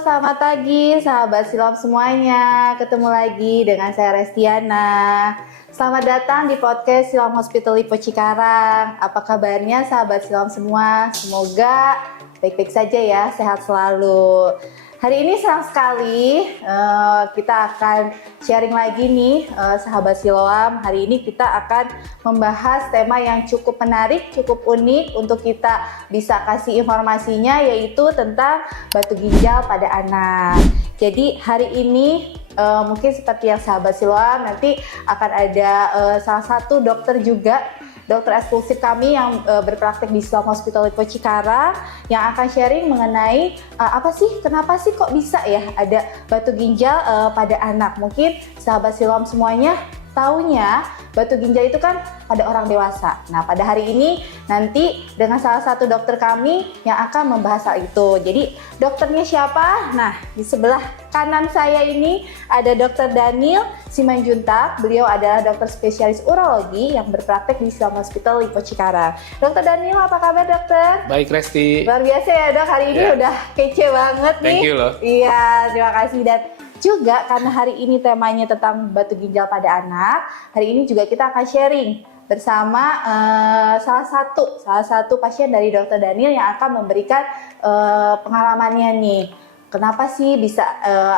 Selamat pagi sahabat Siloam semuanya. Ketemu lagi dengan saya Restiana. Selamat datang di podcast Siloam Hospital Lipo Cikarang. Apa kabarnya sahabat Siloam semua? Semoga baik-baik saja ya, sehat selalu. Hari ini senang sekali kita akan sharing lagi nih sahabat Siloam. Hari ini kita akan membahas tema yang cukup menarik, cukup unik untuk kita bisa kasih informasinya, yaitu tentang batu ginjal pada anak. Jadi hari ini mungkin seperti yang sahabat Siloam, nanti akan ada salah satu dokter juga, dokter eksklusif kami yang berpraktek di Siloam Hospital Lipo Cikarang yang akan sharing mengenai kenapa sih kok bisa ya ada batu ginjal pada anak. Mungkin sahabat Siloam semuanya taunya batu ginjal itu kan pada orang dewasa. Nah, pada hari ini nanti dengan salah satu dokter kami yang akan membahas hal itu. Jadi dokternya siapa? Nah, di sebelah kanan saya ini ada Dr. Daniel Simanjuntak. Beliau adalah dokter spesialis urologi yang berpraktek di Siloam Hospital Lipo Cikarang. Dr. Daniel, apa kabar dokter? Baik Resti. Luar biasa ya dok, hari ini udah kece banget nih. Thank you loh. Iya, terima kasih. Dan juga karena hari ini temanya tentang batu ginjal pada anak, hari ini juga kita akan sharing bersama salah satu pasien dari Dr. Daniel yang akan memberikan pengalamannya nih. Kenapa sih bisa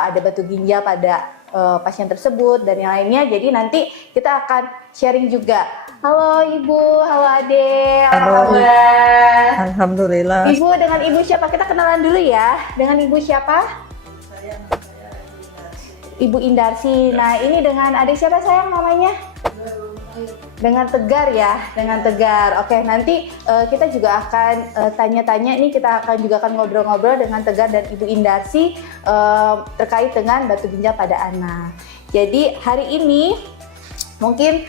ada batu ginjal pada pasien tersebut dan yang lainnya. Jadi nanti kita akan sharing juga. Halo Ibu, halo Ade, apa kabar? Alhamdulillah. Ibu, dengan Ibu siapa? Kita kenalan dulu ya. Dengan Ibu siapa? Ibu Indarsi. Nah, ini dengan adik siapa sayang namanya? Dengan Tegar ya, dengan Tegar. Oke, nanti kita juga akan tanya-tanya nih, kita juga akan ngobrol-ngobrol dengan Tegar dan Ibu Indarsi terkait dengan batu ginjal pada anak. Jadi hari ini mungkin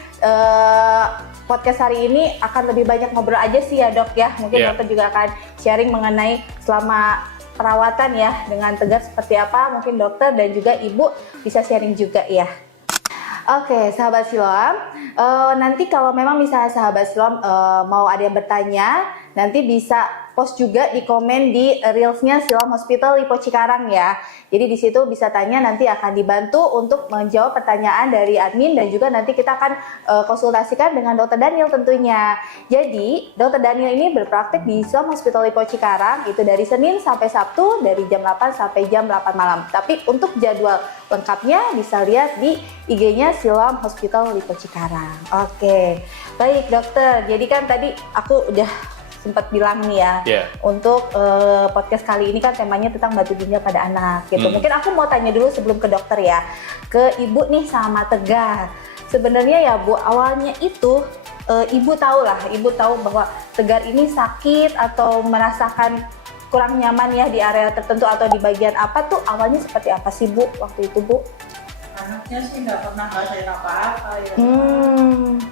podcast hari ini akan lebih banyak ngobrol aja sih ya dok ya. Mungkin dokter juga akan sharing mengenai selama perawatan ya dengan Tegar seperti apa, mungkin dokter dan juga ibu bisa sharing juga ya. Oke, sahabat Siloam, nanti kalau memang misalnya sahabat Siloam mau ada yang bertanya, nanti bisa post juga di komen di reelsnya Siloam Hospital Lipo Cikarang ya. Jadi di situ bisa tanya, nanti akan dibantu untuk menjawab pertanyaan dari admin dan juga nanti kita akan konsultasikan dengan Dr. Daniel tentunya. Jadi Dr. Daniel ini berpraktek di Siloam Hospital Lipo Cikarang itu dari Senin sampai Sabtu dari jam 8 sampai jam 8 malam. Tapi untuk jadwal lengkapnya bisa lihat di IG-nya Siloam Hospital Lipo Cikarang. Oke, baik dokter. Jadi kan tadi aku udah sempat bilang nih ya, untuk podcast kali ini kan temanya tentang batu ginjal pada anak gitu. Mungkin aku mau tanya dulu sebelum ke dokter ya, ke ibu nih sama Tegar. Sebenarnya ya Bu, awalnya itu ibu tahu bahwa Tegar ini sakit atau merasakan kurang nyaman ya di area tertentu atau di bagian apa tuh, awalnya seperti apa sih Bu waktu itu Bu? Anaknya sih nggak pernah ngerasain apa-apa ya.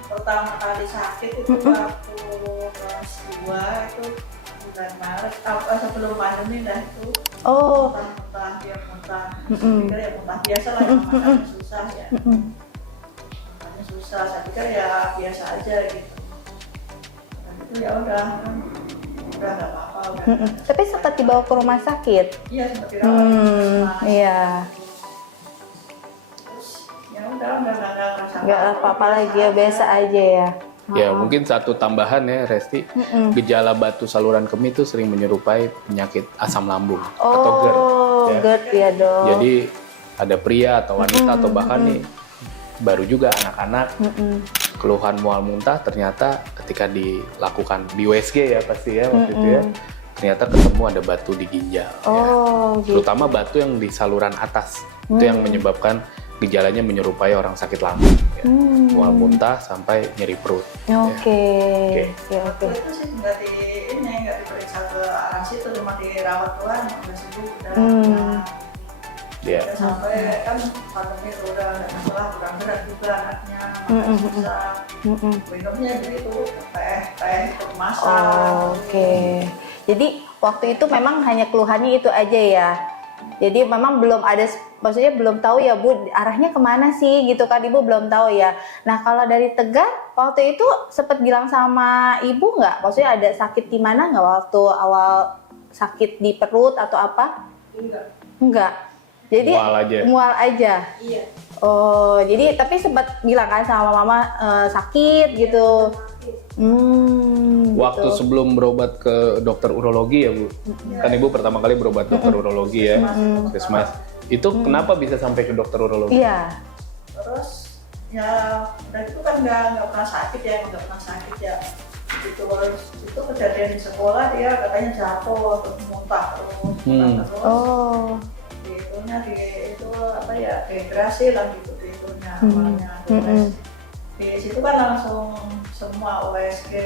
Pertama kali sakit itu waktu kelas 2 itu bulan Maret, sebelum pandemi dah itu. Muntah dia muntah. Pikir ya muntah biasa lah, yang makannya susah ya. Makannya susah, saya pikir ya biasa aja gitu. Dan itu ya udah nggak apa-apa. Tapi sempat dibawa ke rumah sakit? Iya, sempat dirawat. Iya. Nggak apa-apa lagi ya, biasa aja ya. Ya mungkin satu tambahan ya Resti, gejala batu saluran kemih itu sering menyerupai penyakit asam lambung atau GERD. GERD ya dok. Jadi ada pria atau wanita atau bahkan nih baru juga anak-anak keluhan mual muntah, ternyata ketika dilakukan di USG ya pasti ya waktu itu ya, ternyata ketemu ada batu di ginjal. Gitu. Terutama batu yang di saluran atas itu yang menyebabkan gejalanya menyerupai orang sakit lambung, ya. Mual muntah sampai nyeri perut. Oke. Itu sih nggak diperiksa ke arah situ, cuma dirawat doang, nggak sembuh udah. Sampai kan pandemi udah nggak masalah, kurang berat juga anaknya, makan susah. Minumnya begitu, teh kemasan. Oke. Jadi waktu itu memang hanya keluhannya itu aja ya. Jadi memang belum ada, maksudnya belum tahu ya Bu arahnya kemana sih gitu kan, Ibu belum tahu ya. Nah kalau dari Tegar waktu itu sempat bilang sama Ibu nggak? Maksudnya ada sakit di mana nggak waktu awal sakit di perut atau apa? Enggak. Jadi mual aja. Iya. Oh, jadi tapi sempat bilang kan sama mama sakit gitu. Waktu Gitu. sebelum berobat ke dokter urologi ya Bu, kan Ibu pertama kali berobat dokter urologi ya, Puskesmas. Itu kenapa bisa sampai ke dokter urologi? Iya. Terus ya udah itu kan nggak pernah sakit ya, itu kejadian di sekolah dia katanya jatuh terus muntah terus Oh. di itunya itu apa ya dehidrasi lah gitu di itunya awalnya. Terus di situ kan langsung semua USG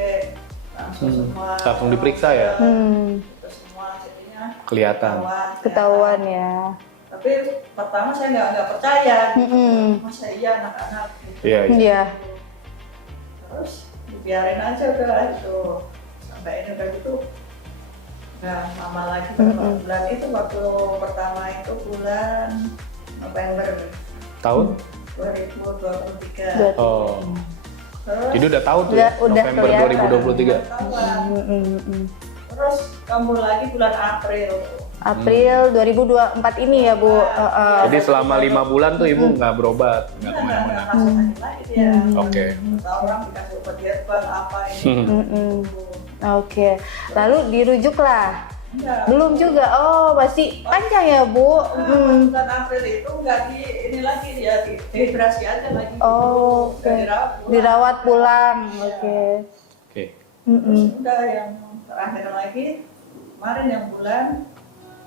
Langsung diperiksa ya? itu semua jadinya Kelihatan. Ketahuan ya. tapi pertama saya nggak percaya gitu. Masa iya anak-anak gitu. Iya. Iya. Terus dibiarin aja udah itu sampai ini udah gitu nggak lama lagi beberapa bulan itu waktu pertama itu bulan November Tahun? 2023. Oh. Terus Jadi udah tahu tuh Udah ya, November kelihatan. 2023. ketahuan. Terus kambuh lagi bulan April. April 2024 ini ya Bu. Jadi selama 5 bulan tuh Ibu nggak berobat, nggak Nggak kemana-mana. ngerasa sakit lagi dia. Oke. Kata orang dikasih obat herbal apa ini. Oke. Lalu dirujuklah. Enggak. Belum juga. Oh, masih panjang ya Bu. Bulan April itu nggak di ini lagi ya dehidrasi aja lagi. Oh, oke. Dirawat pulang. Oke. Oke. Terus udah yang terakhir lagi kemarin yang bulan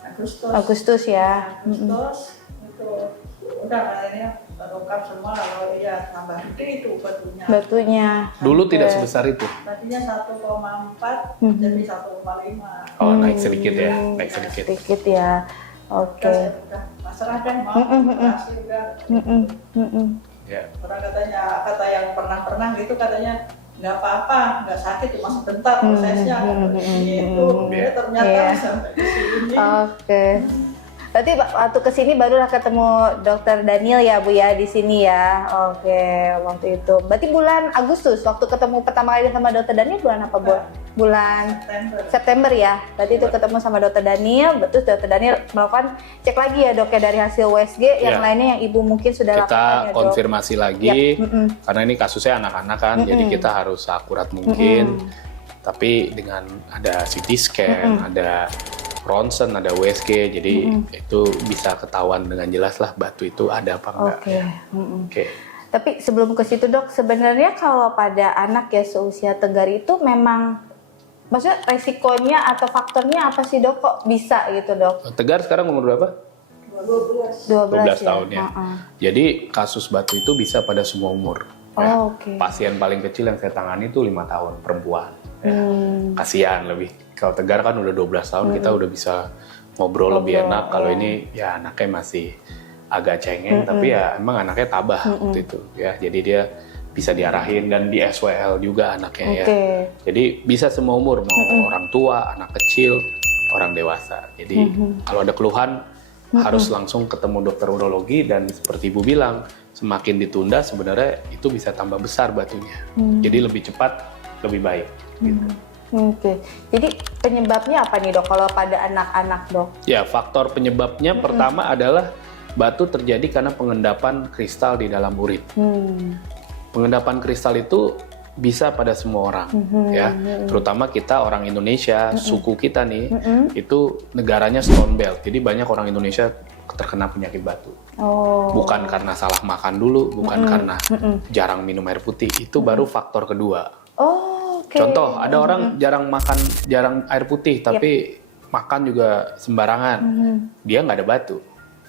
Agustus ya. Agustus itu udah kayaknya terungkap semua kalau iya tambah gede itu batunya. Batunya. Dulu tidak sebesar itu. Tadinya 1,4 jadi 1,5. Oh, naik sedikit ya, naik sedikit. Sedikit ya. Oke. Udah pasrah kan mau operasi udah. Ya. Orang katanya kata yang pernah gitu katanya nggak apa-apa, nggak sakit cuma sebentar prosesnya. Gitu. Dia ternyata Iya. sampai ke sini. Oke. Berarti waktu kesini barulah ketemu Dokter Daniel ya Bu ya di sini ya. Oke, waktu itu. Berarti bulan Agustus waktu ketemu pertama kali sama Dokter Daniel bulan apa Bu? Bulan September ya. Berarti itu ketemu sama Dokter Daniel, betul Dokter Daniel melakukan cek lagi ya Dok ya dari hasil USG yang lainnya yang Ibu mungkin sudah lakukan ya Kita Dok. konfirmasi lagi, karena ini kasusnya anak-anak kan, jadi kita harus akurat mungkin. Tapi dengan ada CT scan, ada ronsen, ada USG, jadi itu bisa ketahuan dengan jelas lah batu itu ada apa enggak. Oke. Oke. Tapi sebelum ke situ Dok, sebenarnya kalau pada anak ya seusia tegar itu memang maksudnya resikonya atau faktornya apa sih Dok kok bisa gitu Dok? Tegar sekarang umur berapa? 12. 12 tahun ya. Jadi kasus batu itu bisa pada semua umur. Ya. Oke. Pasien paling kecil yang saya tangani itu 5 tahun, perempuan. Ya. Kasihan lebih. Kalau Tegar kan udah 12 tahun, kita udah bisa ngobrol lebih enak. Kalau ini ya anaknya masih agak cengeng, tapi ya emang anaknya tabah waktu itu. Ya, jadi dia bisa diarahin dan di SWL juga anaknya ya. Jadi bisa semua umur, mau orang tua, anak kecil, orang dewasa. Jadi kalau ada keluhan harus langsung ketemu dokter urologi dan seperti Ibu bilang, semakin ditunda sebenarnya itu bisa tambah besar batunya. Jadi lebih cepat, lebih baik. Gitu. Oke, jadi penyebabnya apa nih Dok kalau pada anak-anak Dok? Ya, faktor penyebabnya pertama adalah batu terjadi karena pengendapan kristal di dalam urin. Pengendapan kristal itu bisa pada semua orang, ya. Terutama kita orang Indonesia, suku kita nih, itu negaranya Stone Belt. Jadi banyak orang Indonesia terkena penyakit batu. Bukan karena salah makan dulu, bukan karena jarang minum air putih. Itu baru faktor kedua. Contoh, ada orang jarang air putih, tapi makan juga sembarangan. Dia nggak ada batu.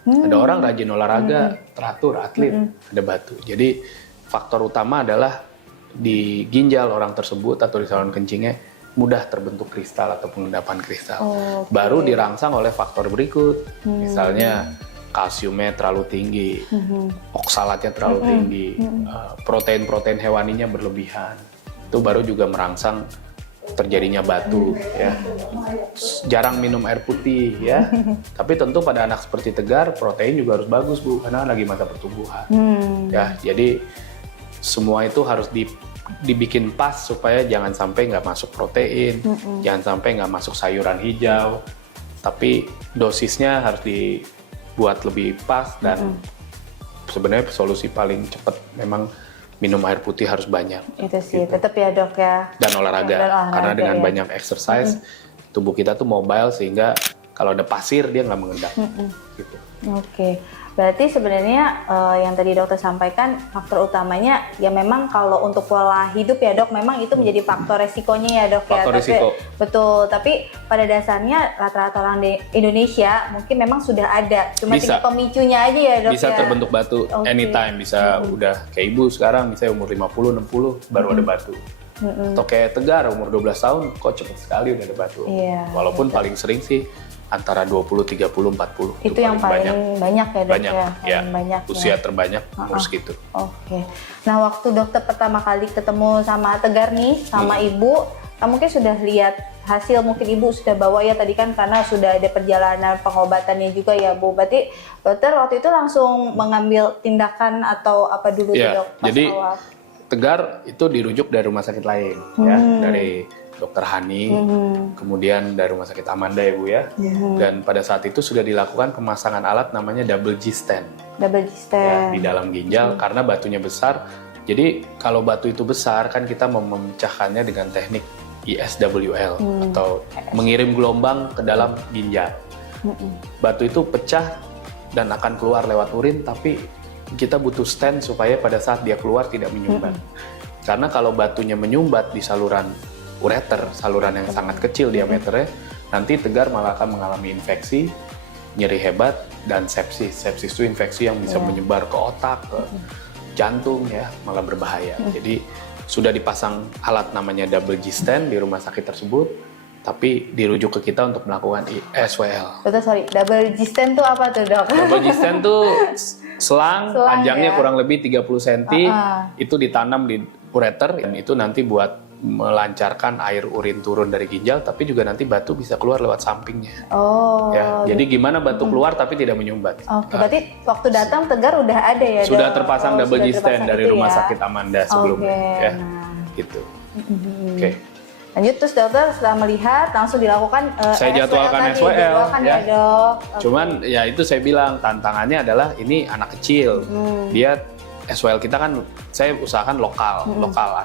Ada orang rajin olahraga, teratur, atlet, ada batu. Jadi faktor utama adalah di ginjal orang tersebut atau di saluran kencingnya mudah terbentuk kristal atau pengendapan kristal. Baru dirangsang oleh faktor berikut, misalnya kalsiumnya terlalu tinggi, oksalatnya terlalu tinggi, protein-protein hewaninya berlebihan. Itu baru juga merangsang terjadinya batu ya. Jarang minum air putih ya. Tapi tentu pada anak seperti Tegar protein juga harus bagus Bu, karena lagi masa pertumbuhan. Ya, jadi semua itu harus dibikin pas supaya jangan sampai nggak masuk protein, jangan sampai nggak masuk sayuran hijau. Tapi dosisnya harus dibuat lebih pas dan sebenarnya solusi paling cepat memang minum air putih harus banyak. Itu sih, Gitu. tetap ya dok ya. Dan olahraga, karena dengan ya. banyak exercise tubuh kita tuh mobile sehingga kalau ada pasir dia nggak mengendap. Gitu. Oke, berarti sebenarnya yang tadi dokter sampaikan faktor utamanya ya memang kalau untuk pola hidup ya dok, memang itu menjadi faktor resikonya ya dok ya. Faktor resiko. Betul, tapi pada dasarnya rata-rata orang di Indonesia mungkin memang sudah ada, cuma tinggal pemicunya aja ya dok. Bisa ya. terbentuk batu anytime, bisa udah kayak ibu sekarang misalnya umur 50-60 baru ada batu. Atau kayak Tegar umur 12 tahun kok cepet sekali udah ada batu. Iya, Walaupun paling sering sih antara 20, 30, 40. Itu yang paling banyak ya dok Banyak, ya. ya. Paling banyak Usia ya. terbanyak umur segitu. Oke. Nah, waktu dokter pertama kali ketemu sama Tegar nih, sama ibu, mungkin sudah lihat hasil, mungkin ibu sudah bawa ya tadi kan karena sudah ada perjalanan pengobatannya juga ya Bu. Berarti dokter waktu itu langsung mengambil tindakan atau apa dulu Ya, dok? Pas jadi awal? Tegar itu dirujuk dari rumah sakit lain ya, dari Dokter Hani, kemudian dari rumah sakit Amanda ya Bu ya. Dan pada saat itu sudah dilakukan pemasangan alat namanya double G stent. Double G Ya, stent. di dalam ginjal karena batunya besar. Jadi kalau batu itu besar kan kita memecahkannya dengan teknik ISWL atau mengirim gelombang ke dalam ginjal. Batu itu pecah dan akan keluar lewat urin, tapi kita butuh stent supaya pada saat dia keluar tidak menyumbat. Karena kalau batunya menyumbat di saluran ureter, saluran yang sangat kecil diameternya, nanti Tegar malah akan mengalami infeksi, nyeri hebat, dan sepsis. Sepsis itu infeksi yang bisa menyebar ke otak, ke jantung ya, malah berbahaya. Jadi sudah dipasang alat namanya double G stent di rumah sakit tersebut, tapi dirujuk ke kita untuk melakukan ISWL. Dokter sorry, double G stent tuh apa tuh dok? Double G stent tuh selang panjangnya ya? kurang lebih 30 cm, itu ditanam di ureter, dan itu nanti buat melancarkan air urin turun dari ginjal, tapi juga nanti batu bisa keluar lewat sampingnya. Oh. Ya, jadi gimana batu keluar tapi tidak menyumbat. Oke, berarti waktu datang Tegar udah ada ya dok? Sudah terpasang double G stent dari itu rumah ya? sakit Amanda sebelumnya. Oke, Ya, nah. gitu. Oke. Lanjut terus dokter setelah melihat langsung dilakukan Saya jadwalkan SWL, dijadwalkan ya. dok. Oke. Cuman ya itu saya bilang tantangannya adalah ini anak kecil. Dia SWL kita kan saya usahakan lokal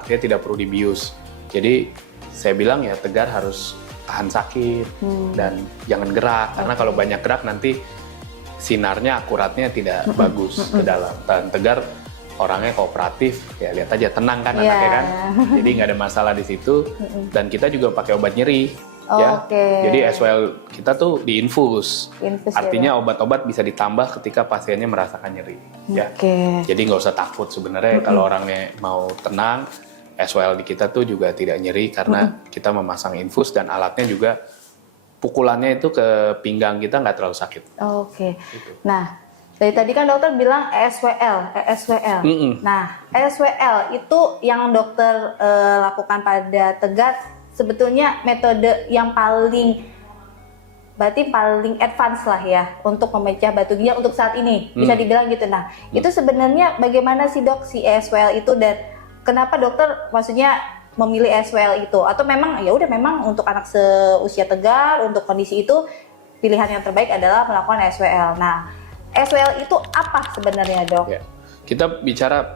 artinya tidak perlu dibius. Jadi saya bilang ya Tegar harus tahan sakit dan jangan gerak karena kalau banyak gerak nanti sinarnya akuratnya tidak bagus ke dalam. Dan Tegar orangnya kooperatif, ya lihat aja tenang kan anaknya kan. Jadi nggak ada masalah di situ dan kita juga pakai obat nyeri. Ya, jadi SWL kita tuh diinfus. Artinya obat-obat bisa ditambah ketika pasiennya merasakan nyeri. Ya, jadi nggak usah takut sebenarnya kalau orangnya mau tenang. SWL di kita tuh juga tidak nyeri karena kita memasang infus dan alatnya juga pukulannya itu ke pinggang kita nggak terlalu sakit. Gitu. Nah, dari tadi kan dokter bilang ESWL. Nah, ESWL itu yang dokter lakukan pada Tegar sebetulnya metode yang berarti paling advance lah ya untuk memecah batu ginjal untuk saat ini bisa dibilang gitu. Nah, itu sebenarnya bagaimana sih dok si ESWL itu dan kenapa dokter maksudnya memilih SWL itu? Atau memang ya udah memang untuk anak seusia Tegar untuk kondisi itu pilihan yang terbaik adalah melakukan SWL. Nah, SWL itu apa sebenarnya dok? Ya. Kita bicara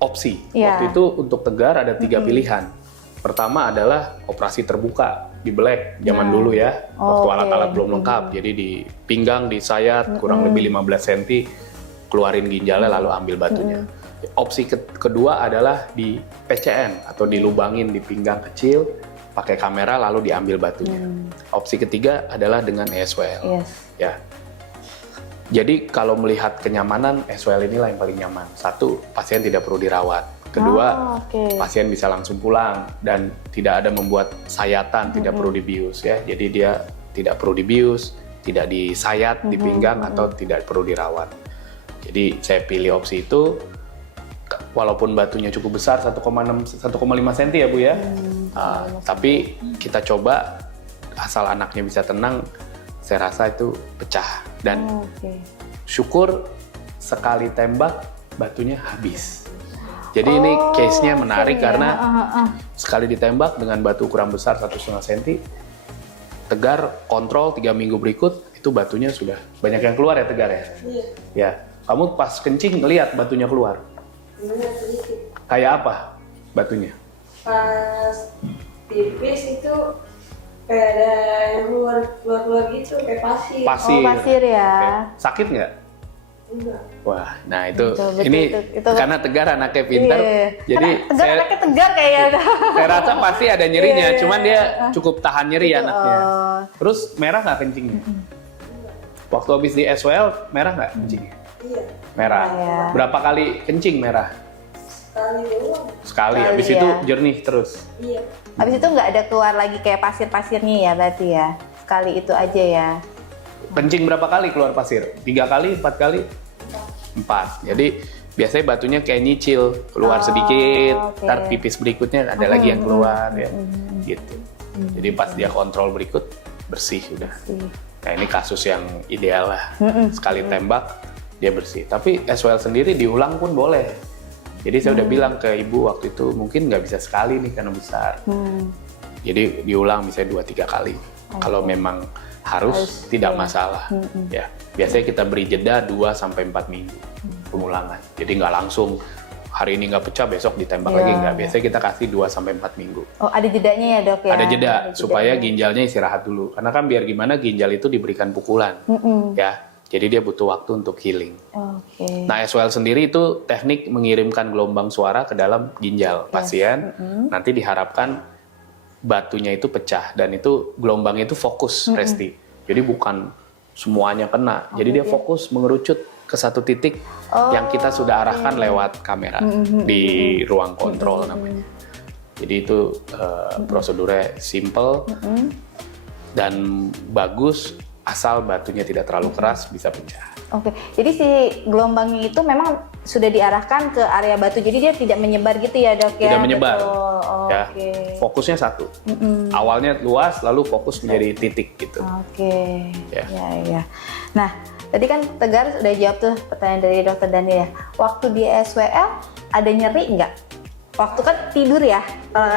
opsi. Waktu itu untuk Tegar ada 3 pilihan. Pertama adalah operasi terbuka di belek zaman dulu ya, waktu alat-alat belum lengkap. Jadi di pinggang disayat kurang lebih 15 cm, keluarin ginjalnya lalu ambil batunya. Opsi kedua adalah di PCN atau dilubangin di pinggang kecil, pakai kamera lalu diambil batunya. Opsi ketiga adalah dengan ESWL. Ya. Jadi kalau melihat kenyamanan, ESWL inilah yang paling nyaman. Satu, pasien tidak perlu dirawat. Kedua, pasien bisa langsung pulang dan tidak ada membuat sayatan, tidak perlu dibius ya. Jadi dia tidak perlu dibius, tidak disayat di pinggang atau tidak perlu dirawat. Jadi saya pilih opsi itu. Walaupun batunya cukup besar 1,5 cm ya Bu ya, tapi kita coba asal anaknya bisa tenang, saya rasa itu pecah dan syukur sekali tembak batunya habis. Jadi ini case-nya menarik karena sekali ditembak dengan batu ukuran besar 1,5 cm, Tegar kontrol 3 minggu berikut itu itu batunya sudah banyak yang keluar ya Tegar ya? Iya. Ya, kamu pas kencing ngelihat batunya keluar. Bener sedikit. Kayak apa batunya? Pas pipis itu kayak ada yang keluar gitu kayak pasir. Pasir. Oh, pasir ya. Oke. Sakit nggak? Enggak. Wah, nah itu Betul, ini itu. karena Tegar anaknya pintar, Iya. jadi Karena tegar, anaknya tegar kayaknya. saya rasa pasti ada nyerinya, Iya. cuman dia cukup tahan nyeri Gitu, anaknya. oh. Terus merah nggak kencingnya? Waktu habis di SWL merah nggak kencingnya? Iya. Merah. Iya. Berapa kali kencing merah? Sekali doang. Sekali. Sekali, Habis ya. itu jernih terus. Iya. Habis itu nggak ada keluar lagi kayak pasir-pasirnya ya berarti ya. Sekali itu aja ya. Kencing berapa kali keluar pasir? 3 kali, 4 kali? 4. Jadi biasanya batunya kayak nyicil, keluar Oh, sedikit, oke. ntar pipis berikutnya ada lagi yang keluar ya. Gitu. Jadi pas dia kontrol berikut bersih udah. Nah ini kasus yang ideal lah. Sekali tembak dia bersih. Tapi SWL sendiri diulang pun boleh. Jadi saya udah bilang ke ibu waktu itu mungkin nggak bisa sekali nih karena besar. Jadi diulang misalnya 2-3 kali. Kalau memang harus tidak masalah. Ya biasanya kita beri jeda 2-4 minggu pengulangan. Jadi nggak langsung hari ini nggak pecah besok ditembak lagi nggak. Biasanya kita kasih 2-4 minggu. Oh ada jedanya ya dok ya? Ada jeda Ada supaya jedanya. ginjalnya istirahat dulu. Karena kan biar gimana ginjal itu diberikan pukulan, ya. Jadi dia butuh waktu untuk healing. Oke. Nah, SWL sendiri itu teknik mengirimkan gelombang suara ke dalam ginjal pasien. Nanti diharapkan batunya itu pecah dan itu gelombangnya itu fokus, Resti. Jadi bukan semuanya kena. Jadi dia fokus mengerucut ke satu titik yang kita sudah arahkan lewat kamera di ruang kontrol namanya. Jadi itu prosedurnya simple dan bagus asal batunya tidak terlalu keras bisa pecah. Oke, jadi si gelombangnya itu memang sudah diarahkan ke area batu, jadi dia tidak menyebar gitu ya dok ya? Tidak menyebar. Betul. Ya, Oke. fokusnya satu. Awalnya luas, lalu fokus menjadi titik gitu. Oke. Ya. Ya. Nah, tadi kan Tegar sudah jawab tuh pertanyaan dari dokter Daniel ya. Waktu di SWL ada nyeri nggak? Waktu kan tidur ya?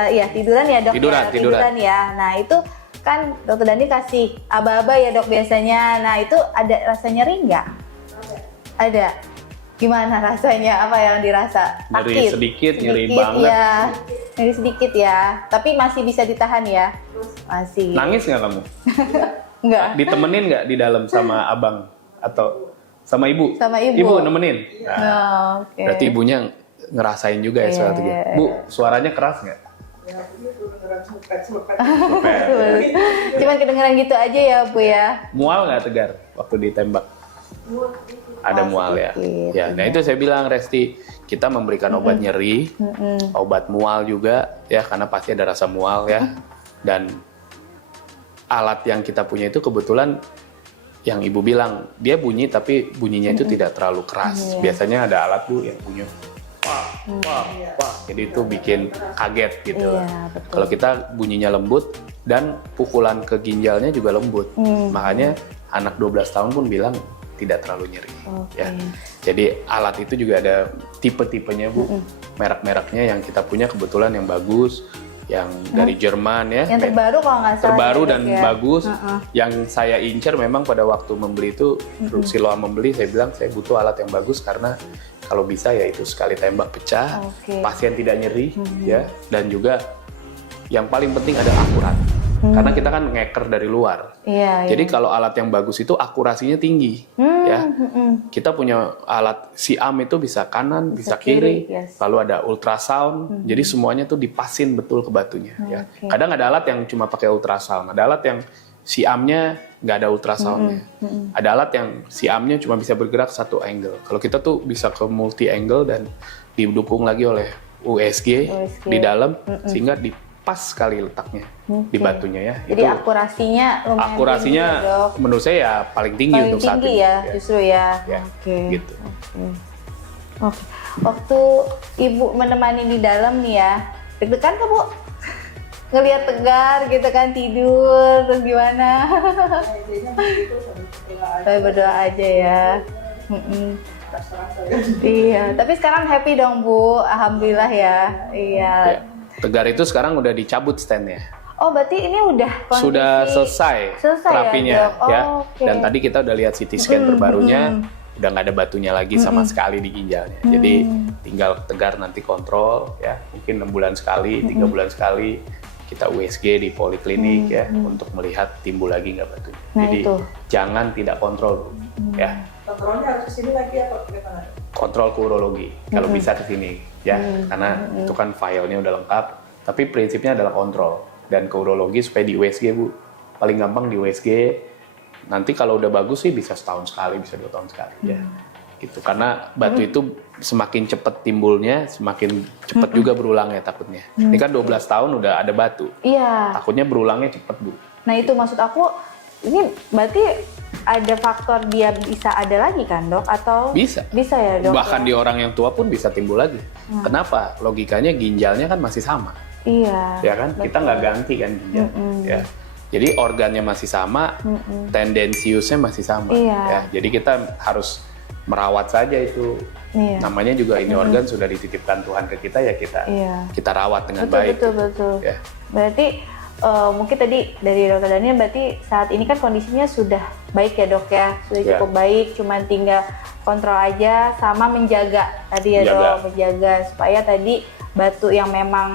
Iya tiduran ya dok. Tiduran. Ya. Nah itu kan dokter Dani kasih aba-aba ya dok biasanya. Nah itu ada rasa nyeri nggak? Ada. Gimana rasanya? Apa yang dirasa? Nyeri Sakit? sedikit, nyeri banget. Ya. Nyeri sedikit ya. Tapi masih bisa ditahan ya? Masih. Nangis nggak kamu? Nggak. Ditemenin nggak di dalam sama abang atau sama ibu? Sama ibu. Ibu nemenin. Nah, Oh, oke. berarti ibunya ngerasain juga ya suara tiga. Bu, suaranya keras nggak? Ya begitu beneran sepet-sepet. Cuman kedengeran gitu aja ya Bu ya. Mual nggak Tegar waktu ditembak? Ada mual ya. sedikit. Ya, nah itu saya bilang Resti, kita memberikan obat nyeri, obat mual juga ya karena pasti ada rasa mual ya. Dan alat yang kita punya itu kebetulan yang ibu bilang dia bunyi tapi bunyinya itu tidak terlalu keras. Biasanya ada alat Bu yang bunyi wah. Jadi itu bikin kaget gitu. Iya, betul. Kalau kita bunyinya lembut dan pukulan ke ginjalnya juga lembut. Makanya anak 12 tahun pun bilang tidak terlalu nyeri. Oke. Ya. Jadi alat itu juga ada tipe-tipenya Bu. Merek-mereknya yang kita punya kebetulan yang bagus, yang dari Jerman ya. Yang terbaru kalau nggak salah. Terbaru ya, dan Dok, ya. bagus. Yang saya incer memang pada waktu membeli itu, Siloam membeli, saya bilang saya butuh alat yang bagus karena kalau bisa ya itu sekali tembak pecah, Oke. pasien tidak nyeri ya, dan juga yang paling penting ada akurat. Karena kita kan ngeker dari luar. Iya. Jadi kalau alat yang bagus itu akurasinya tinggi ya. Kita punya alat siam itu bisa kanan, bisa kiri, yes. lalu ada ultrasound. Jadi semuanya tuh dipasin betul ke batunya ya. Oke. Kadang ada alat yang cuma pakai ultrasound, ada alat yang siamnya nggak ada ultrasoundnya. Ada alat yang siamnya cuma bisa bergerak satu angle. Kalau kita tuh bisa ke multi angle dan didukung lagi oleh USG di dalam sehingga pas sekali letaknya di batunya ya. Jadi akurasinya lumayan akurasinya tinggi, ya, Dok. menurut saya ya paling tinggi Paling untuk saat tinggi ini. ya, justru ya. Ya, Oke. gitu. Oke. Waktu Ibu menemani di dalam nih ya, deg-degan nggak Bu? Ngelihat Tegar gitu kan tidur, terus gimana? Intinya begitu sambil berdoa aja. Saya berdoa aja ya. Terserah saya. Iya, tapi sekarang happy dong Bu, alhamdulillah ya. Iya. Ya. Tegar itu sekarang udah dicabut standnya. Oh, berarti ini udah kondisi Sudah selesai terapinya ya, Dok? Oh, ya. oke. Dan tadi kita udah lihat CT scan terbarunya, udah nggak ada batunya lagi sama sekali di ginjalnya. Jadi tinggal Tegar nanti kontrol ya, mungkin 6 bulan sekali, 3 bulan sekali kita USG di poliklinik ya untuk melihat timbul lagi nggak batunya. Nah, Jadi itu. jangan tidak kontrol Bu, ya. Kontrolnya harus kesini lagi apa bagaimana? Kontrol ke urologi kalau bisa ke sini ya, karena itu kan filenya udah lengkap. Tapi prinsipnya adalah kontrol dan ke urologi supaya di USG Bu. Paling gampang di USG. Nanti kalau udah bagus sih bisa setahun sekali, bisa 2 tahun sekali ya. Gitu. Karena batu itu semakin cepat timbulnya, semakin cepat juga berulangnya takutnya. Ini kan 12 tahun udah ada batu. Iya. Takutnya berulangnya cepat Bu. Nah, itu maksud aku, ini berarti ada faktor dia bisa ada lagi kan, Dok? Atau Bisa. Bisa ya, Dok? Bahkan di orang yang tua pun bisa timbul lagi. Kenapa? Logikanya ginjalnya kan masih sama. Iya. Ya kan? Kita nggak ganti kan ginjal. Ya. Jadi organnya masih sama, tendensiusnya masih sama. Iya. Ya. Jadi kita harus merawat saja itu. Iya. Namanya juga ini organ sudah dititipkan Tuhan ke kita ya kita rawat dengan Betul, baik. betul. Ya. Berarti mungkin tadi dari Dokter Daniel berarti saat ini kan kondisinya sudah baik ya, Dok ya, sudah cukup baik, cuman tinggal kontrol aja sama menjaga tadi ya, Dok, menjaga supaya tadi batu yang memang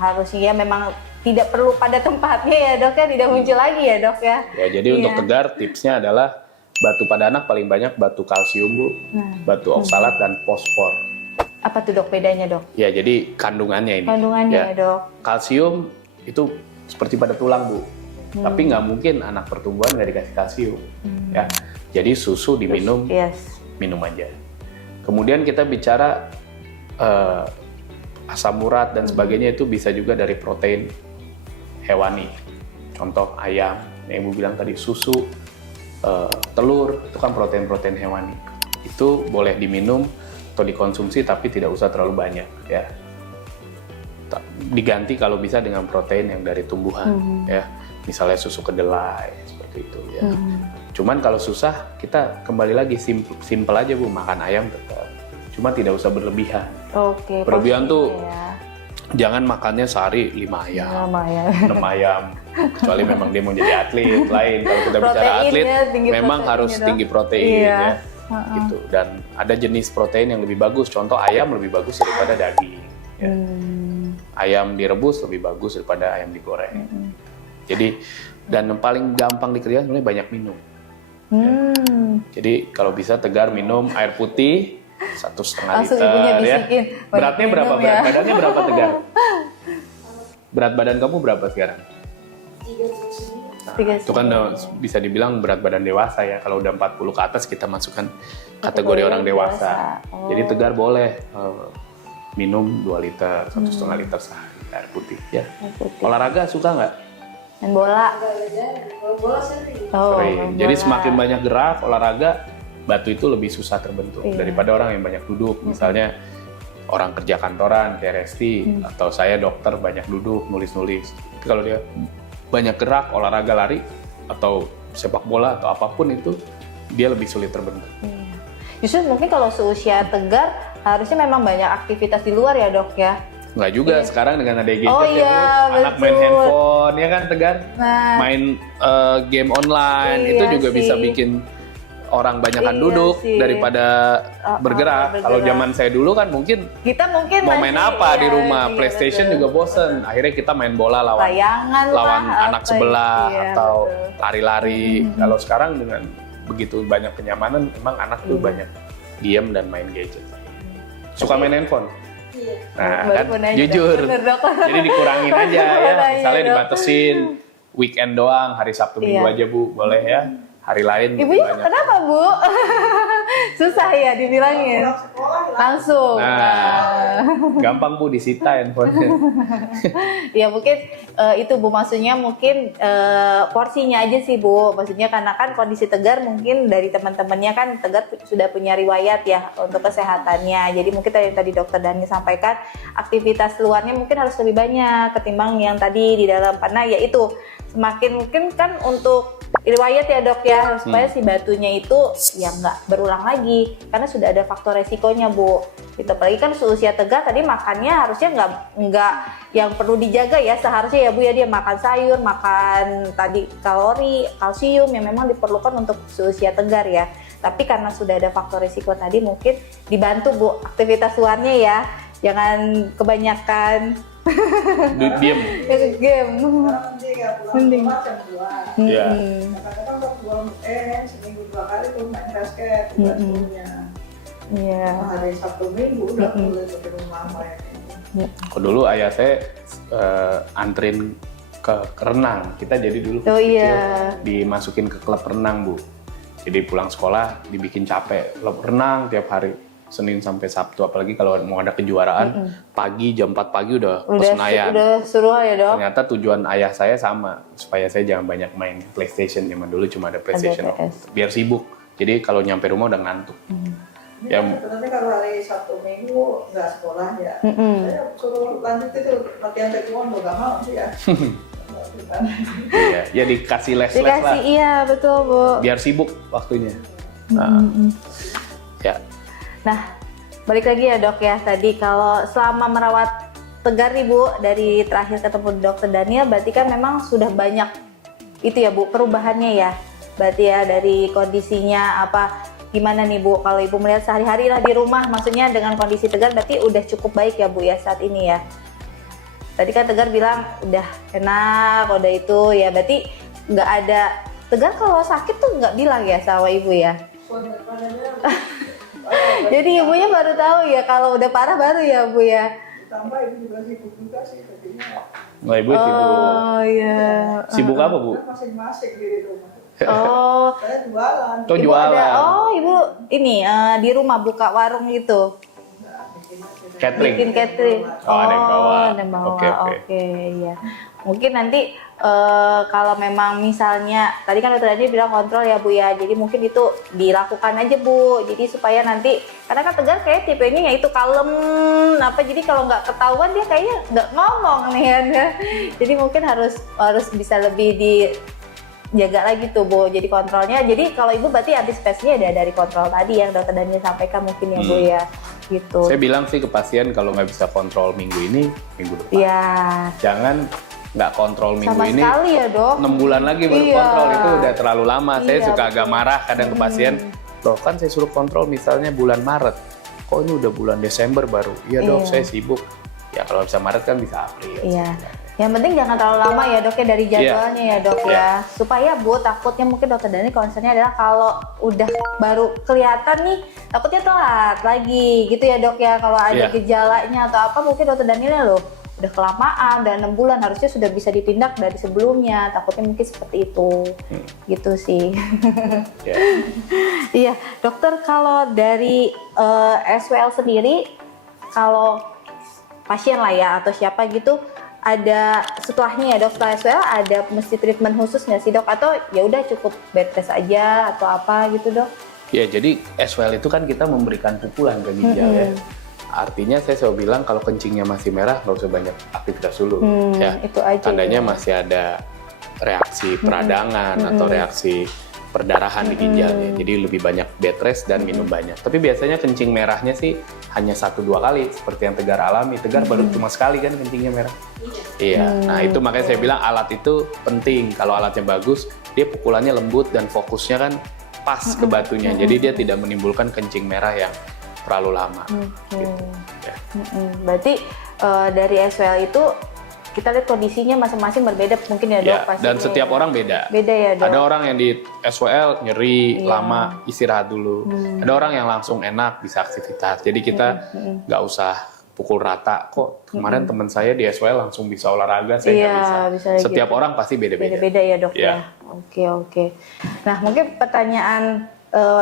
harusnya memang tidak perlu pada tempatnya ya, Dok ya, tidak muncul lagi ya, Dok ya. Ya, jadi untuk Tegar tipsnya adalah batu pada anak paling banyak batu kalsium Bu, batu oksalat dan fosfor. Apa tuh, Dok, bedanya, Dok? Ya, jadi kandungannya ini. Kandungannya ya, Dok. Kalsium itu seperti pada tulang Bu, tapi nggak mungkin anak pertumbuhan nggak dikasih kalsium. Ya, jadi susu diminum, minum aja. Kemudian kita bicara asam urat dan sebagainya itu bisa juga dari protein hewani. Contoh ayam, yang Ibu bilang tadi susu, telur, itu kan protein-protein hewani. Itu boleh diminum atau dikonsumsi tapi tidak usah terlalu banyak ya. Diganti kalau bisa dengan protein yang dari tumbuhan ya. Misalnya susu kedelai seperti itu ya. Cuman kalau susah kita kembali lagi simple aja Bu, makan ayam tetap. Cuma tidak usah berlebihan. Oke. Berlebihan tuh jangan makannya sehari 5 ayam, 6 ayam. Kecuali memang dia mau jadi atlet lain. Kalau kita bicara atlet, memang harus tinggi protein ya. Gitu. Dan ada jenis protein yang lebih bagus. Contoh ayam lebih bagus daripada daging. Ya. Ayam direbus lebih bagus daripada ayam digoreng. Jadi dan yang paling gampang dikerjakan sebenarnya banyak minum. Ya. Jadi kalau bisa Tegar minum air putih 1,5 liter ya. Beratnya berapa? Berat badannya berapa Tegar? Berat badan kamu berapa sekarang? 39. Itu kan bisa dibilang berat badan dewasa ya. Kalau udah 40 ke atas kita masukkan kategori orang dewasa. Jadi Tegar boleh minum 2 liter, 1,5 liter sehari air putih ya. Olahraga suka nggak? Main bola. Bola sering. Sering. Jadi semakin banyak gerak, olahraga, batu itu lebih susah terbentuk daripada orang yang banyak duduk. Misalnya orang kerja kantoran kayak Resti atau saya dokter banyak duduk nulis-nulis. Tapi kalau dia banyak gerak, olahraga lari atau sepak bola atau apapun itu, dia lebih sulit terbentuk. Justru mungkin kalau seusia Tegar harusnya memang banyak aktivitas di luar ya, Dok ya. Nggak juga sekarang dengan ada gadget anak betul. main handphone ya kan Tegar, Nah, main game online itu juga bisa bikin orang banyakan duduk daripada bergerak. Kalau zaman saya dulu kan mungkin kita mau main apa di rumah, PlayStation juga bosen. Akhirnya kita main bola lawan anak sebelah atau lari-lari. Kalau sekarang dengan begitu banyak kenyamanan, memang anak tuh banyak diam dan main gadget. Suka main handphone? Nah, kan jujur. Jadi dikurangin aja ya. Misalnya dibatasin weekend doang, hari Sabtu Minggu aja Bu, boleh ya. Hari lain Ibunya banyak. kenapa, Bu? Susah ya dibilangin. Langsung. Nah, gampang Bu disita handphonenya. Ya mungkin itu Bu, maksudnya mungkin porsinya aja sih Bu. Maksudnya karena kan kondisi Tegar mungkin dari teman-temannya kan Tegar sudah punya riwayat ya untuk kesehatannya. Jadi mungkin tadi Dokter Dani sampaikan aktivitas luarnya mungkin harus lebih banyak ketimbang yang tadi di dalam, karena ya itu semakin mungkin kan untuk riwayat ya dok ya, supaya si batunya itu ya nggak berulang lagi, karena sudah ada faktor resikonya Bu. Gitu. Apalagi kan seusia tegar tadi makannya harusnya nggak yang perlu dijaga ya, seharusnya ya Bu ya, dia makan sayur, makan tadi kalori, kalsium yang memang diperlukan untuk seusia tegar ya. Tapi karena sudah ada faktor risiko tadi, mungkin dibantu Bu aktivitas luarnya ya, jangan kebanyakan Diem. game. Karena mending ya pulang Mending. sekolah jam 2. Iya. Kadang-kadang kalau pulang seminggu 2 kali tuh main basket waktunya. Iya. Hari Sabtu Minggu udah mulai ke rumah main. Kalau dulu ayah saya antrin ke renang. Kita jadi dulu Oh, kecil iya. dimasukin ke klub renang Bu. Jadi pulang sekolah dibikin capek, klub renang tiap hari. Senin sampai Sabtu, apalagi kalau mau ada kejuaraan, pagi jam 4 pagi udah ke Senayan. Udah suruh ya dok. Ternyata tujuan ayah saya sama, supaya saya jangan banyak main PlayStation. Zaman dulu cuma ada PlayStation, PS. biar sibuk. Jadi kalau nyampe rumah udah ngantuk. Ya, Sebenarnya kalau hari Sabtu Minggu nggak sekolah ya, saya suruh lanjut itu latihan taekwondo, nggak mau sih ya. iya, ya dikasih les-les Dikasih lah, iya betul Bu. biar sibuk waktunya. Nah, ya, Nah, balik lagi ya dok ya, tadi kalau selama merawat Tegar nih Bu, dari terakhir ketemu dokter Daniel, berarti kan memang sudah banyak itu ya Bu, perubahannya ya. Berarti ya dari kondisinya apa, gimana nih Bu, kalau Ibu melihat sehari-hari lah di rumah, maksudnya dengan kondisi Tegar berarti udah cukup baik ya Bu ya saat ini ya. Tadi kan Tegar bilang udah enak, udah itu ya, berarti nggak ada, Tegar kalau sakit tuh nggak bilang ya sama Ibu ya. Jadi ibunya baru tahu ya kalau udah parah baru ya Bu ya. Ditambah ibu juga sibuk juga sih tadinya. nggak ibu sibuk. Oh iya. Sibuk apa Bu? Kan masing-masing di rumah. Oh. Saya jualan. Tuh Ibu jualan. ada, oh ibu ini di rumah buka warung gitu. Catering. Bikin catering. Oh, ada yang bawa. Ada yang bawa. Oke, oke. Oke, iya. Mungkin nanti kalau memang misalnya tadi kan dokter Dani bilang kontrol ya Bu ya. Jadi mungkin itu dilakukan aja Bu. Jadi supaya nanti karena kan Tegar kayak tipenya ya itu kalem apa, jadi kalau nggak ketahuan dia kayaknya nggak ngomong nih kan. Jadi mungkin harus bisa lebih jaga lagi tuh Bu, jadi kontrolnya. Jadi kalau Ibu berarti antisipasinya ada dari kontrol tadi yang dokter Daniel sampaikan mungkin ya Bu ya, gitu. Saya bilang sih ke pasien kalau nggak bisa kontrol minggu ini, minggu depan. Iya. Jangan nggak kontrol minggu Sama ini, sekali ya dok. 6 bulan lagi baru Iya. kontrol, itu udah terlalu lama. Saya Iya, suka agak betul. marah kadang ke pasien, loh kan saya suruh kontrol misalnya bulan Maret, kok ini udah bulan Desember baru? Iya dok, Iya. saya sibuk. Ya kalau bisa Maret kan bisa April. Iya. Yang penting jangan terlalu lama ya dok ya dari jadwalnya ya dok Iya. ya. Supaya Bu, takutnya mungkin dokter Dani concernnya adalah kalau udah baru kelihatan nih, takutnya telat lagi gitu ya dok ya. Kalau ada Iya. gejalanya atau apa mungkin dokter Danielnya loh udah kelamaan dan 6 bulan harusnya sudah bisa ditindak dari sebelumnya. Takutnya mungkin seperti itu. Gitu sih. Ya. Iya, dokter kalau dari SWL sendiri, kalau pasien lah ya atau siapa gitu, ada setelahnya ya dok, setelah SWL ada mesti treatment khusus nggak sih dok? Atau ya udah cukup bed rest aja atau apa gitu dok? Ya, jadi SWL itu kan kita memberikan pukulan ke ginjal ya. Artinya saya selalu bilang kalau kencingnya masih merah nggak usah banyak aktivitas dulu. Ya, Itu aja. tandanya ya. masih ada reaksi peradangan atau reaksi perdarahan di ginjalnya. Jadi lebih banyak bed rest dan minum banyak. Tapi biasanya kencing merahnya sih hanya 1-2 kali seperti yang Tegar alami. Tegar baru cuma sekali kan kencingnya merah. Iya. Nah, itu makanya saya bilang alat itu penting. Kalau alatnya bagus, dia pukulannya lembut dan fokusnya kan pas ke batunya. Jadi dia tidak menimbulkan kencing merah yang terlalu lama. Gitu. Ya. Berarti dari SWL itu kita lihat kondisinya masing-masing berbeda mungkin ya dok? Ya, pastinya dan setiap ya. orang beda. Beda ya dok? Ada orang yang di SWL nyeri Iya. lama, istirahat dulu. Ada orang yang langsung enak bisa aktivitas. Jadi kita nggak usah pukul rata. Kok kemarin teman saya di SWL langsung bisa olahraga, saya nggak Iya, bisa. bisa Setiap gitu. orang pasti beda-beda. Beda-beda ya dok Iya. ya. Oke. Nah mungkin pertanyaan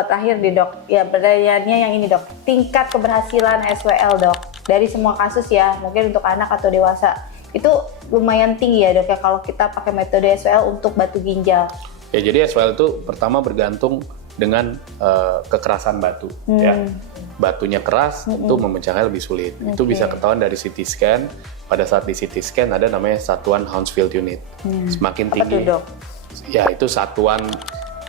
terakhir di dok. Ya pertanyaannya yang ini dok. Tingkat keberhasilan SWL dok dari semua kasus ya, mungkin untuk anak atau dewasa itu lumayan tinggi ya dok ya kalau kita pakai metode SWL untuk batu ginjal. Ya, jadi SWL itu pertama bergantung dengan kekerasan batu. Ya, batunya keras itu memecahnya lebih sulit. Itu bisa ketahuan dari CT scan. Pada saat di CT scan ada namanya satuan Hounsfield unit. Semakin Apa tinggi, tuh, Dok? ya itu satuan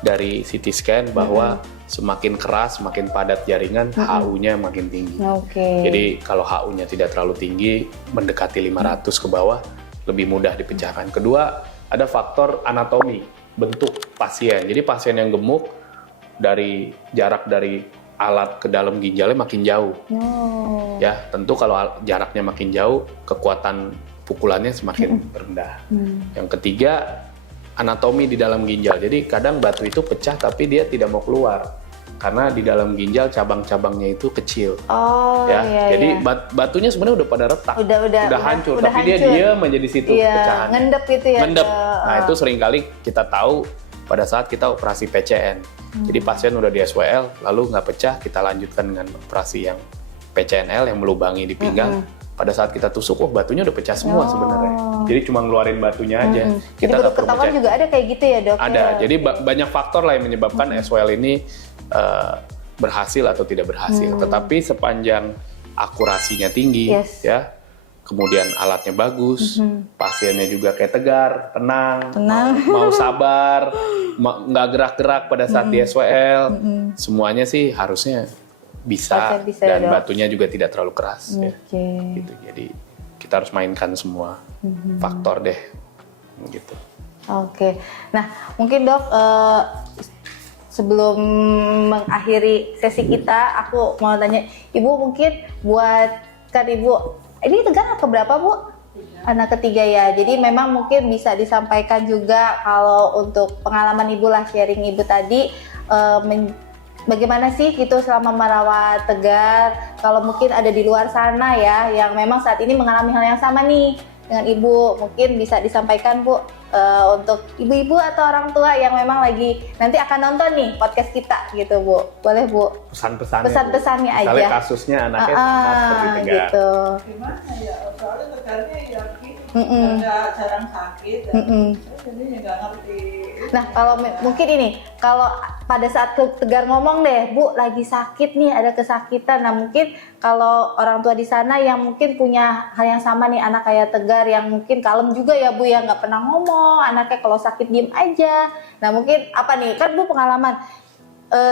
dari CT scan bahwa semakin keras, semakin padat jaringan, HU-nya makin tinggi. Oke. Jadi kalau HU-nya tidak terlalu tinggi, mendekati 500 ke bawah, lebih mudah dipecahkan. Kedua, ada faktor anatomi, bentuk pasien. Jadi pasien yang gemuk, dari jarak dari alat ke dalam ginjalnya makin jauh. Oh. Ya, tentu kalau jaraknya makin jauh, kekuatan pukulannya semakin rendah. Yang ketiga, anatomi di dalam ginjal. Jadi kadang batu itu pecah tapi dia tidak mau keluar. Karena di dalam ginjal cabang-cabangnya itu kecil. Oh, Ya, iya, jadi iya. batunya sebenarnya udah pada retak. Udah hancur, udah tapi dia hancur. diam aja di situ Iya, pecahannya. ngendep gitu ya. Ngendep. Dok. Nah, itu seringkali kita tahu pada saat kita operasi PCN. Jadi pasien udah di SWL, lalu nggak pecah, kita lanjutkan dengan operasi yang PCNL yang melubangi di pinggang. Pada saat kita tusuk, batunya udah pecah semua sebenarnya. Jadi cuma ngeluarin batunya aja. Jadi Kita baru nggak perlu ketahuan pecah. juga ada kayak gitu ya, Dok? Ada. Ya? Jadi banyak faktor lah yang menyebabkan SWL ini berhasil atau tidak berhasil. Tetapi sepanjang akurasinya tinggi, Yes. ya, kemudian alatnya bagus, pasiennya juga kayak tegar, tenang. Mau sabar, nggak gerak-gerak pada saat di SWL, semuanya sih harusnya bisa, Bisa, dan Dok. batunya juga tidak terlalu keras. Ya. Oke. Gitu. Jadi kita harus mainkan semua faktor deh, gitu. Oke. Nah, mungkin Dok, sebelum mengakhiri sesi kita, aku mau tanya, Ibu mungkin buat kan Ibu, ini Tegar anak keberapa, Bu? Anak ketiga ya. Jadi memang mungkin bisa disampaikan juga kalau untuk pengalaman Ibu lah, sharing Ibu tadi, bagaimana sih gitu selama merawat Tegar, kalau mungkin ada di luar sana ya, yang memang saat ini mengalami hal yang sama nih dengan Ibu, mungkin bisa disampaikan, Bu, untuk ibu-ibu atau orang tua yang memang lagi nanti akan nonton nih podcast kita gitu, Bu. Boleh, Bu? Pesan-pesannya Bu. Misalnya aja. kasusnya anaknya sama seperti Tegar. Gitu. Gimana ya, soalnya Tegarnya ya gini, Mm-mm. nggak jarang sakit, jadi nggak ngerti. Nah, kalau mungkin ini, kalau pada saat Tegar ngomong deh, Bu, lagi sakit nih, ada kesakitan. Nah, mungkin kalau orang tua di sana yang mungkin punya hal yang sama nih, anak kayak Tegar yang mungkin kalem juga ya, Bu, ya, nggak pernah ngomong, anaknya kalau sakit diem aja. Nah, mungkin apa nih, kan Bu pengalaman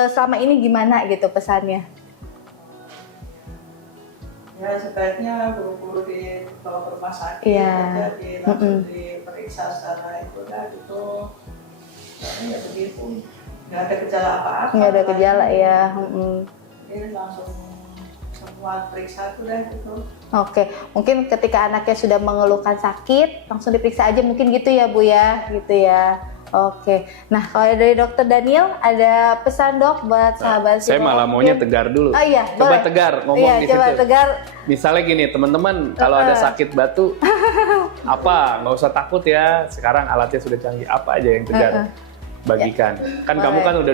selama ini gimana gitu pesannya? Ya sebaiknya buru-buru dibawa ke rumah sakit, Iya. jadi langsung diperiksa secara itu dah gitu. Soalnya ya begitu, nggak ada gejala apa-apa. Nggak ada gejala ya. Jadi langsung semua periksa itu dah gitu. Oke, mungkin ketika anaknya sudah mengeluhkan sakit, langsung diperiksa aja mungkin gitu ya, Bu ya, gitu ya. Oke, nah kalau dari Dokter Daniel ada pesan, Dok, buat sahabat Saya malah maunya Tegar dulu. Oh iya, coba boleh. Tegar ngomong Iya, di coba situ. Tegar. Misalnya gini, teman-teman, kalau ada sakit batu, apa? Nggak usah takut ya. Sekarang alatnya sudah canggih. Apa aja yang Tegar bagikan? Kan boleh. kamu kan udah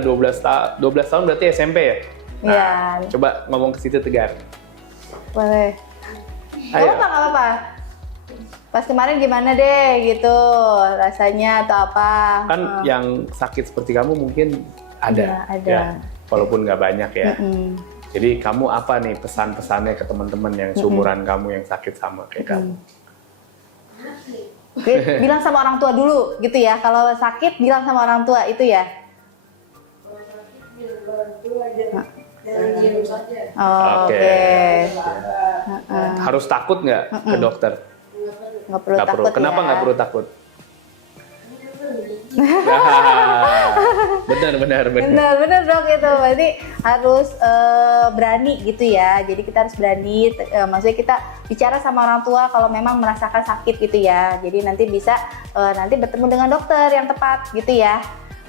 12 tahun berarti SMP ya? Nah, Iya. coba ngomong ke situ Tegar. Boleh. Ayo. Nggak apa-apa. Pas kemarin gimana deh gitu rasanya atau apa? Kan yang sakit seperti kamu mungkin ada. Iya, ada. Ya, walaupun nggak banyak ya. Jadi kamu apa nih pesan-pesannya ke teman-teman yang seumuran kamu yang sakit sama kayak kamu? Oke, bilang sama orang tua dulu gitu ya. Kalau sakit bilang sama orang tua itu ya. Oh, Oke. Oke. Harus takut nggak ke dokter? Nggak perlu Nggak perlu. takut Kenapa ya. nggak perlu takut? Benar. Bener Dok, itu berarti harus berani gitu ya. Jadi kita harus berani, maksudnya kita bicara sama orang tua kalau memang merasakan sakit gitu ya. Jadi nanti bisa nanti bertemu dengan dokter yang tepat gitu ya.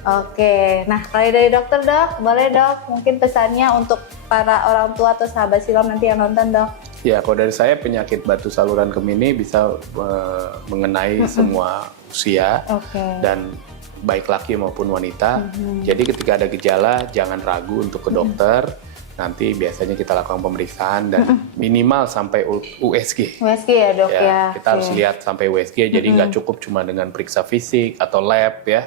Oke, nah kalau dari dokter, Dok, boleh Dok mungkin pesannya untuk para orang tua atau sahabat silam nanti yang nonton, Dok. Ya, kalau dari saya penyakit batu saluran kemih bisa mengenai semua usia dan baik laki maupun wanita. Jadi ketika ada gejala jangan ragu untuk ke dokter. Nanti biasanya kita lakukan pemeriksaan dan minimal sampai USG. USG ya, Dok ya. Kita harus lihat sampai USG. Jadi nggak cukup cuma dengan periksa fisik atau lab ya.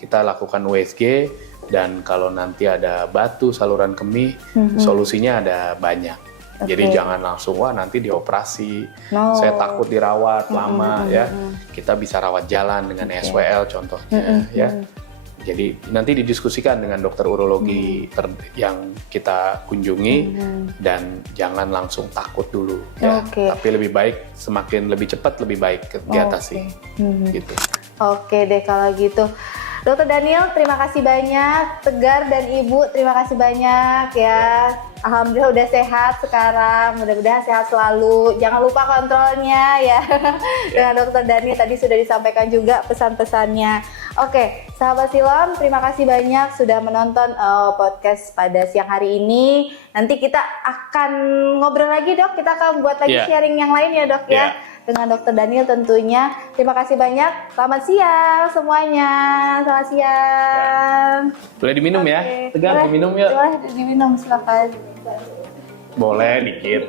Kita lakukan USG Dan kalau nanti ada batu saluran kemih, solusinya ada banyak. Jadi jangan langsung wah nanti dioperasi, saya takut dirawat lama ya. Kita bisa rawat jalan dengan SWL contohnya ya. Jadi nanti didiskusikan dengan dokter urologi yang kita kunjungi dan jangan langsung takut dulu ya. Tapi lebih baik semakin lebih cepat lebih baik diatasi. Gitu. Oke deh kalau gitu. Dokter Daniel, terima kasih banyak. Tegar dan Ibu, terima kasih banyak ya. Alhamdulillah udah sehat sekarang, mudah-mudahan sehat selalu. Jangan lupa kontrolnya ya. Dengan Dokter Daniel tadi sudah disampaikan juga pesan-pesannya. Oke, sahabat Silom, terima kasih banyak sudah menonton podcast pada siang hari ini. Nanti kita akan ngobrol lagi dok, kita akan buat lagi sharing yang lain ya dok ya. Dengan Dokter Daniel tentunya. Terima kasih banyak. Selamat siang semuanya. Selamat siang. Boleh diminum ya? Tegar, diminum yuk. Boleh diminum, silakan. Boleh dikit.